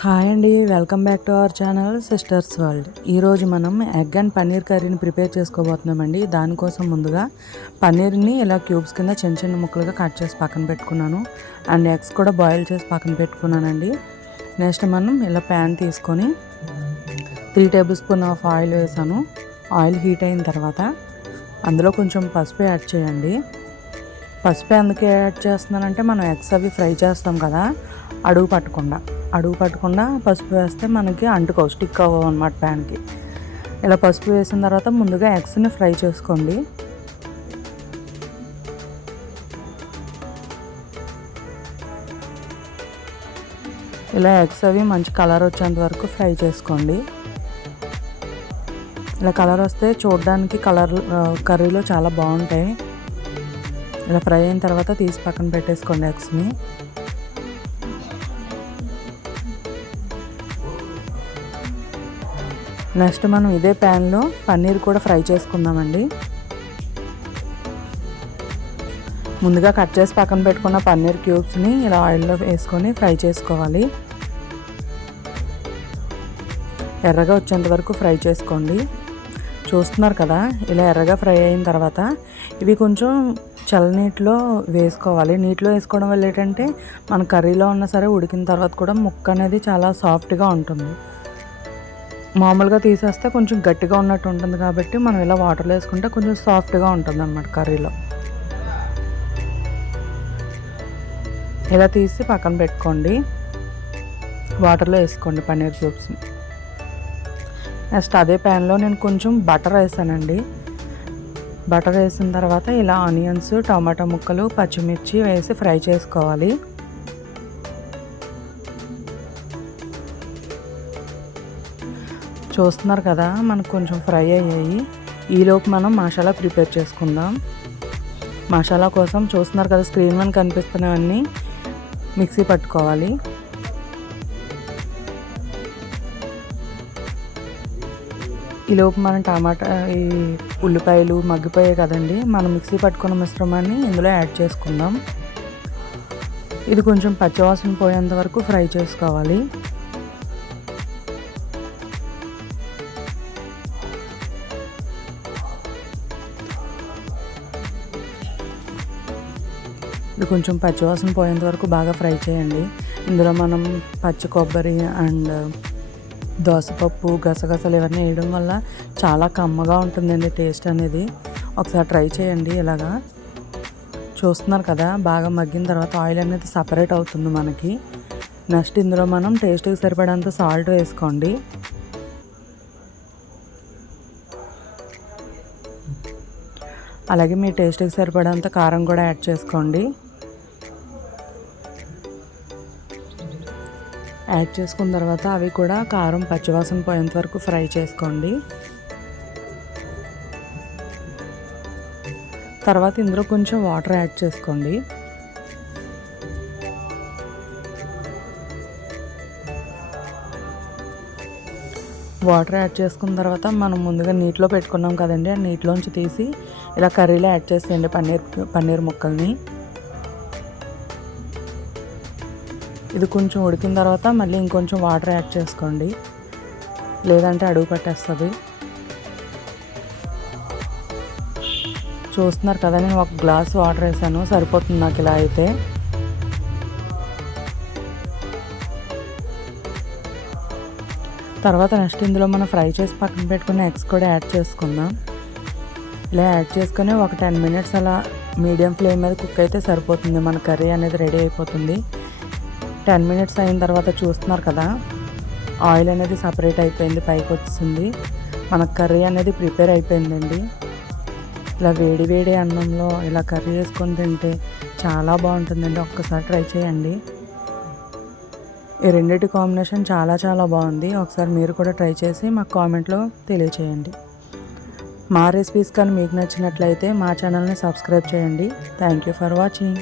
Hi అండి welcome back to our channel sisters world. ఈరోజు మనం ఎగ్ అండ్ పన్నీర్ కర్రీని ప్రిపేర్ చేసుకోబోతున్నామండి. దానికోసం ముందుగా పన్నీర్ని ఇలా క్యూబ్స్ కింద చిన్న చిన్న ముక్కలుగా కట్ చేసి పక్కన పెట్టుకున్నాను. అండ్ ఎగ్స్ కూడా బాయిల్ చేసి పక్కన పెట్టుకున్నానండి. నెక్స్ట్ మనం ఇలా ప్యాన్ తీసుకొని three tablespoon of oil వేసాను. ఆయిల్ హీట్ అయిన తర్వాత అందులో కొంచెం పసుపు యాడ్ చేయండి. పసుపు ఎందుకు యాడ్ చేస్తున్నానంటే మనం ఎగ్స్ అవి ఫ్రై చేస్తాం కదా అడుగు పట్టకుండా. అడుగు పట్టకుండా పసుపు వేస్తే మనకి అంటుకో స్టిక్ అవ్వవు అనమాట ప్యాన్కి. ఇలా పసుపు వేసిన తర్వాత ముందుగా ఎగ్స్ని ఫ్రై చేసుకోండి. ఇలా ఎగ్స్ అవి మంచి కలర్ వచ్చేంత వరకు ఫ్రై చేసుకోండి. ఇలా కలర్ వస్తే చూడడానికి కలర్ కర్రీలో చాలా బాగుంటాయి. ఇలా ఫ్రై అయిన తర్వాత తీసి పక్కన పెట్టేసుకోండి ఎగ్స్ని. నెక్స్ట్ మనం ఇదే ప్యాన్లో పన్నీర్ కూడా ఫ్రై చేసుకుందామండి. ముందుగా కట్ చేసి పక్కన పెట్టుకున్న పన్నీర్ క్యూబ్స్ని ఇలా ఆయిల్లో వేసుకొని ఫ్రై చేసుకోవాలి. ఎర్రగా వచ్చేంత వరకు ఫ్రై చేసుకోండి. చూస్తున్నారు కదా ఇలా ఎర్రగా ఫ్రై అయిన తర్వాత ఇవి కొంచెం చల్లనీటిలో వేసుకోవాలి. నీటిలో వేసుకోవడం వల్ల ఏంటంటే మన కర్రీలో ఉన్నా సరే ఉడికిన తర్వాత కూడా ముక్క అనేది చాలా సాఫ్ట్గా ఉంటుంది. మామూలుగా తీసేస్తే కొంచెం గట్టిగా ఉన్నట్టు ఉంటుంది కాబట్టి మనం ఇలా వాటర్లో వేసుకుంటే కొంచెం సాఫ్ట్గా ఉంటుంది అన్నమాట కర్రీలో. ఇలా తీసి పక్కన పెట్టుకోండి. వాటర్లో వేసుకోండి పన్నీర్ క్యూబ్స్ని నెక్స్ట్ అదే ప్యాన్లో నేను కొంచెం బటర్ వేసానండి. బటర్ వేసిన తర్వాత ఇలా ఆనియన్స్ టమాటా ముక్కలు పచ్చిమిర్చి వేసి ఫ్రై చేసుకోవాలి. చూస్తున్నారు కదా మనకు కొంచెం ఫ్రై అయ్యాయి. ఈలోపు మనం మసాలా ప్రిపేర్ చేసుకుందాం. మసాలా కోసం చూస్తున్నారు కదా స్క్రీన్ మీద కనిపిస్తున్నవన్నీ మిక్సీ పట్టుకోవాలి. ఈలోపు మనం టమాటా ఈ ఉల్లిపాయలు మగ్గిపోయాయి కదండి. మనం మిక్సీ పట్టుకున్న మిశ్రమాన్ని ఇందులో యాడ్ చేసుకుందాం. ఇది కొంచెం పచ్చివాసన పోయేంత వరకు ఫ్రై చేసుకోవాలి. ఇది కొంచెం పచ్చివాసన పోయేంత వరకు బాగా ఫ్రై చేయండి. ఇందులో మనం పచ్చి కొబ్బరి అండ్ దోసపప్పు గసగసలు ఇవన్నీ వేయడం వల్ల చాలా కమ్మగా ఉంటుందండి టేస్ట్ అనేది. ఒకసారి ట్రై చేయండి ఇలాగా. చూస్తున్నారు కదా బాగా మగ్గిన తర్వాత ఆయిల్ అనేది సపరేట్ అవుతుంది మనకి. నెక్స్ట్ ఇందులో మనం టేస్ట్కి సరిపడేంత సాల్ట్ వేసుకోండి. అలాగే మీ టేస్ట్కి సరిపడేంత కారం కూడా యాడ్ చేసుకోండి. యాడ్ చేసుకున్న తర్వాత అవి కూడా కారం పచ్చివాసన పోయేంత వరకు ఫ్రై చేసుకోండి. తర్వాత ఇందులో కొంచెం వాటర్ యాడ్ చేసుకోండి. వాటర్ యాడ్ చేసుకున్న తర్వాత మనం ముందుగా నీటిలో పెట్టుకున్నాం కదండి ఆ నీటిలోంచి తీసి ఇలా కర్రీలో యాడ్ చేసేయండి పన్నీర్ పన్నీర్ ముక్కల్ని. ఇది కొంచెం ఉడికిన తర్వాత మళ్ళీ ఇంకొంచెం వాటర్ యాడ్ చేసుకోండి. లేదంటే అడుగు పట్టేస్తుంది. చూస్తున్నారు కదా నేను ఒక గ్లాస్ వాటర్ వేసాను. సరిపోతుంది నాకు ఇలా అయితే. తర్వాత నెక్స్ట్ ఇందులో మనం ఫ్రై చేసి పక్కన పెట్టుకున్న ఎగ్స్ కూడా యాడ్ చేసుకుందాం. ఇలా యాడ్ చేసుకొని ఒక టెన్ మినిట్స్ అలా మీడియం ఫ్లేమ్ మీద కుక్ అయితే సరిపోతుంది. మన కర్రీ అనేది రెడీ అయిపోతుంది. టెన్ మినిట్స్ అయిన తర్వాత చూస్తున్నారు కదా ఆయిల్ అనేది సపరేట్ అయిపోయింది పైకి వచ్చింది మన కర్రీ అనేది ప్రిపేర్ అయిపోయిందండి. ఇలా వేడి వేడి అన్నంలో ఇలా కర్రీ వేసుకొని తింటే చాలా బాగుంటుందండి. ఒక్కసారి ట్రై చేయండి. ఈ రెండింటి కాంబినేషన్ చాలా చాలా బాగుంది. ఒకసారి మీరు కూడా ట్రై చేసి మాకు కామెంట్లో తెలియచేయండి. మా రెసిపీస్ కానీ మీకు నచ్చినట్లయితే మా ఛానల్ని సబ్స్క్రైబ్ చేయండి. Thank you for watching.